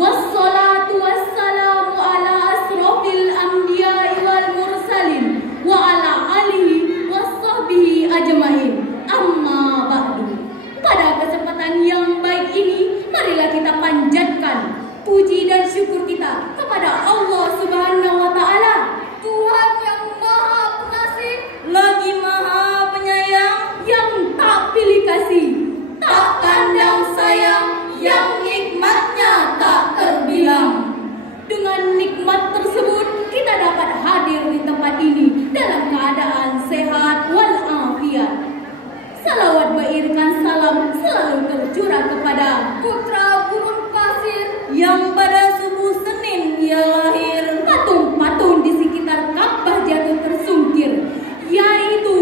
Wassalatu wassalamu ala asrofil anbiya'i wal mursalin wa ala alihi wassabihi ajmain. Amma ba'du. Pada kesempatan yang baik ini, marilah kita panjatkan puji dan syukur kita kepada Allah Subhanahu wa Ta'ala, Tuhan yang Maha Pengasih lagi Maha Penyayang, yang tak pilih kasih, tak pandang sayang, yang nikmatnya tak terbilang. Dengan nikmat tersebut, kita dapat hadir di tempat ini dalam keadaan sehat walafiat. Salawat berikan salam selalu tercurah kepada putra gurun pasir yang pada subuh Senin ia lahir. Patung-patung di sekitar Ka'bah jatuh tersungkir, yaitu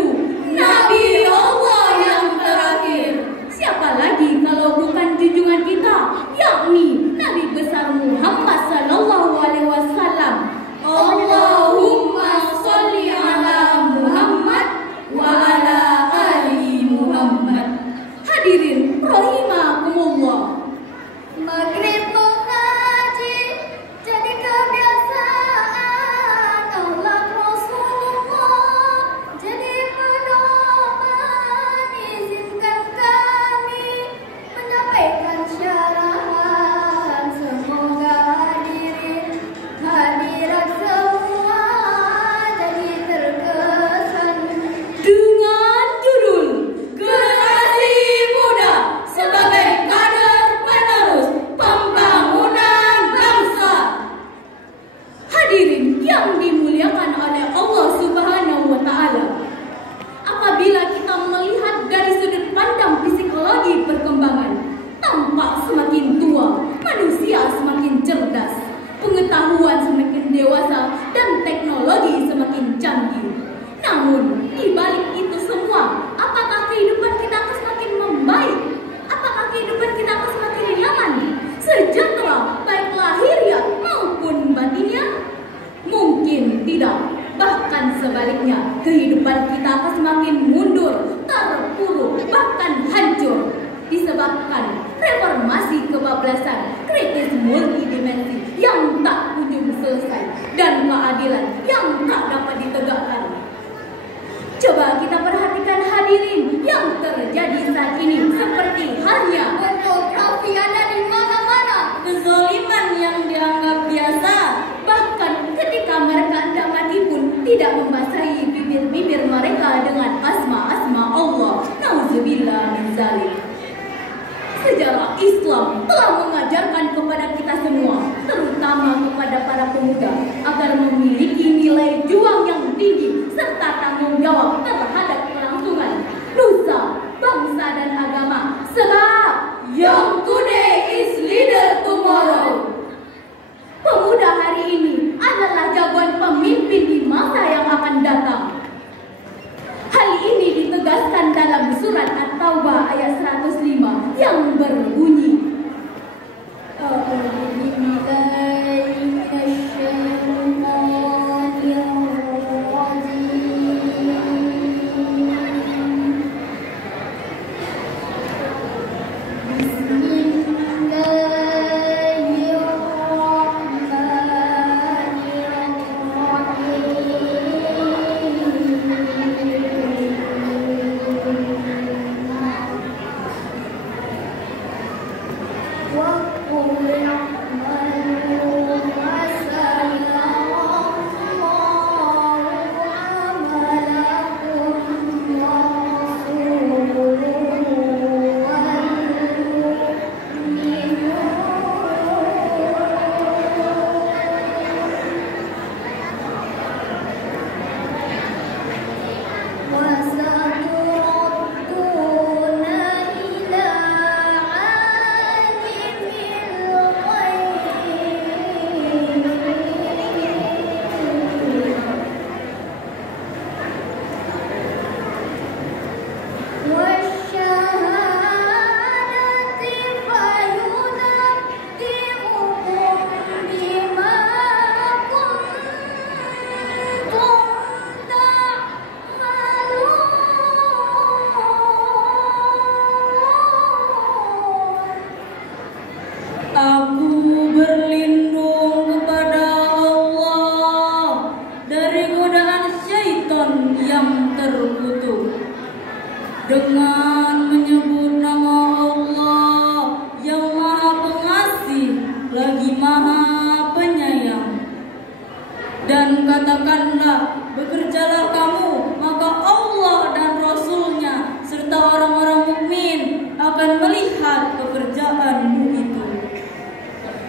Nabi Allah yang terakhir. Siapa lagi kalau bukan junjungan kita, yakni Nabi besar Muhammad sallallahu alaihi wasallam. Allahumma sholli ala Muhammad wa ala ali Muhammad. Hadirin rahimakumullah. Maghrib mengaji jadi kebiasaan, Allah Rasulullah jadi pedoman. Izinkan kami menyampaikan syarahan, semoga hadirat semua jadi terkesan. Dengan judul Generasi Muda sebagai kader penerus pembangunan bangsa. Hadirin yang dimuliakan oleh Allah Subhanahu wa Ta'ala, apabila kita melihat dari sudut pandang psikologi perkembangan, tampak semakin tua, manusia semakin cerdas, pengetahuan semakin dewasa, dan teknologi semakin canggih. Namun, di balik itu semua, apakah kehidupan kita akan semakin membaik? Apakah kehidupan kita akan semakin nyaman, sejahtera, baik lahiriah maupun batinnya? Mungkin tidak. Bahkan sebaliknya, kehidupan kita akan semakin mundur, terpuruk, bahkan hancur. Disebabkan reformasi kebablasan, kritis multidimensi yang tak kunjung selesai, dan keadilan yang tak dapat ditegakkan. Coba kita perhatikan hadirin yang terjadi saat ini, seperti halnya pornografi ada di mana-mana, kezaliman yang dianggap biasa, bahkan ketika mereka hendak mati pun tidak membasahi bibir-bibir mereka dengan asma-asma Allah. Nauzubillah min zalik. Sejarah Islam telah mengajarkan kepada kita semua, terutama kepada para pemuda, agar memiliki nilai juang yang tinggi serta tanggung jawab terhadap kelangsungan nusa, bangsa, dan agama. Sebab young today is leader tomorrow. Pemuda hari ini adalah jagoan pemimpin di masa yang akan datang. Hal ini ditegaskan dalam surat At-Taubah ayat 105 yang berbunyi, A'udzu billahi minasy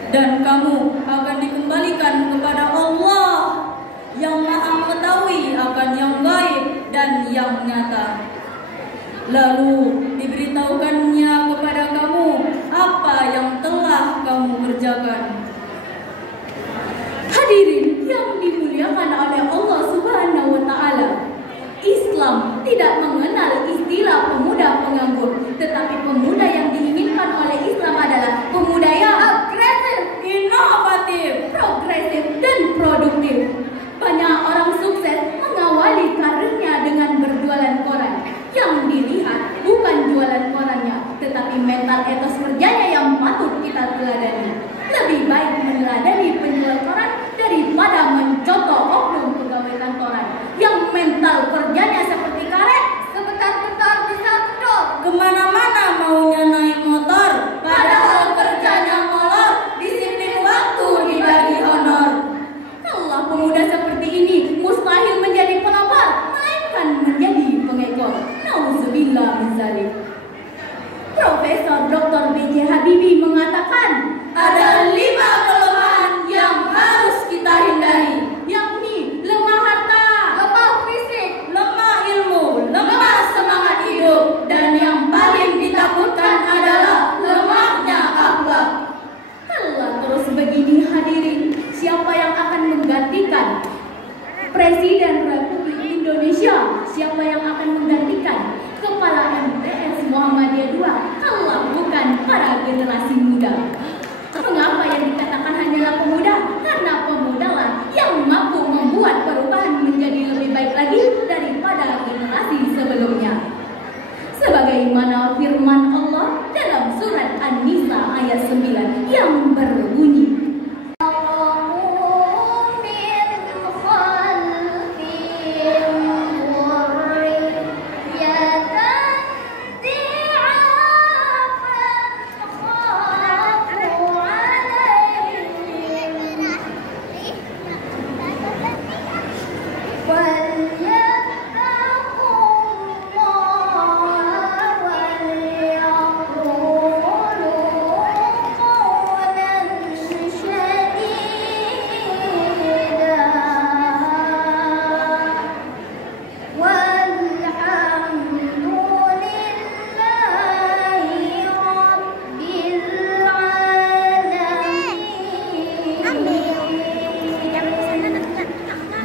dan kamu akan dikembalikan kepada Allah yang Maha mengetahui akan yang gaib dan yang nyata. Lalu diberitahukannya kepada kamu apa yang telah kamu kerjakan. Hadirin yang dimuliakan oleh Allah Subhanahu wa taala, Islam tidak mengenal istilah pemuda penganggur, tetapi pemuda yang diinginkan oleh Islam adalah pemuda yang agresif, inovatif, progresif, dan produktif. Banyak orang sukses mengawali karirnya dengan berjualan koran. Yang dilihat bukan jualan korannya, tetapi mental etos kerjanya yang patut kita teladani. Lebih baik meneladani penjual koran daripada mencontoh oknum pegawai kantoran yang mental kerjanya seperti karet, sebentar-bentar bisa gedor, kemana-mana maunya naik motor, padahal kerjanya molor, disiplin waktu dibagi honor. Allah, pemuda seperti ini mustahil menjadi pelapar, melainkan menjadi pengekor. Nauzubillah min dzalik. Profesor Dr. B.J. Habibie mengatakan ada 5 kelemahan yang harus kita hindari, yakni lemah harta, lemah fisik, lemah ilmu, lemah semangat hidup, dan yang paling ditakutkan adalah lemahnya akhlak. Kalau terus begini hadirin, siapa yang akan menggantikan Presiden Republik Indonesia? Siapa yang akan menggantikan Kepala MTS Muhammadiyah II kalau bukan para generasi muda? Mengapa yang dikatakan hanyalah pemuda? Karena pemudalah yang mampu membuat perubahan menjadi lebih baik lagi daripada generasi sebelumnya. Sebagaimana firman Allah dalam surat An-Nisa ayat 9 yang berbunyi,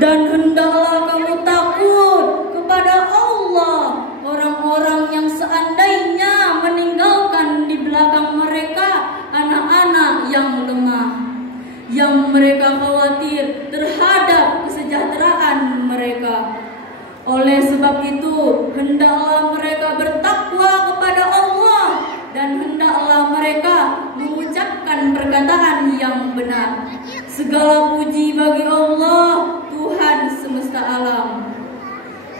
dan hendaklah kamu takut kepada Allah orang-orang yang seandainya meninggalkan di belakang mereka anak-anak yang lemah, yang mereka khawatir terhadap kesejahteraan mereka. Oleh sebab itu, hendaklah mereka bertakwa kepada Allah dan hendaklah mereka mengucapkan perkataan yang benar. Segala puji bagi Allah, Tuhan semesta alam.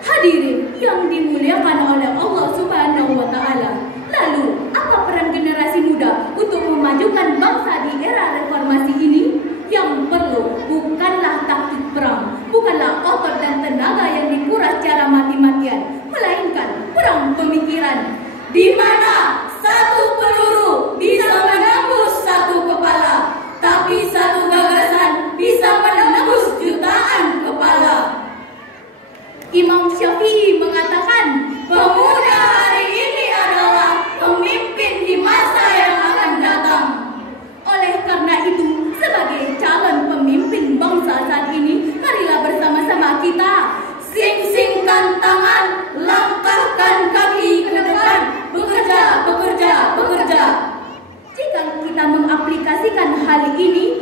Hadirin yang dimuliakan oleh Allah Subhanahu wa taala. Lalu, apa peran generasi muda untuk memajukan bangsa di era reformasi ini? Yang perlu bukanlah taktik perang, bukanlah otot dan tenaga yang dikuras secara mati-matian, melainkan perang pemikiran, di mana satu peluru bisa menembus satu kepala, tapi satu gagasan bisa menembus jutaan kepala. Imam Syafi'i mengatakan, pemuda hari ini adalah pemimpin di masa yang akan datang. Oleh karena itu, sebagai calon pemimpin bangsa saat ini, marilah bersama-sama kita sing-singkan tangan, langkahkan kaki ke depan, bekerja, bekerja, bekerja. Jika kita mengaplikasikan hal ini,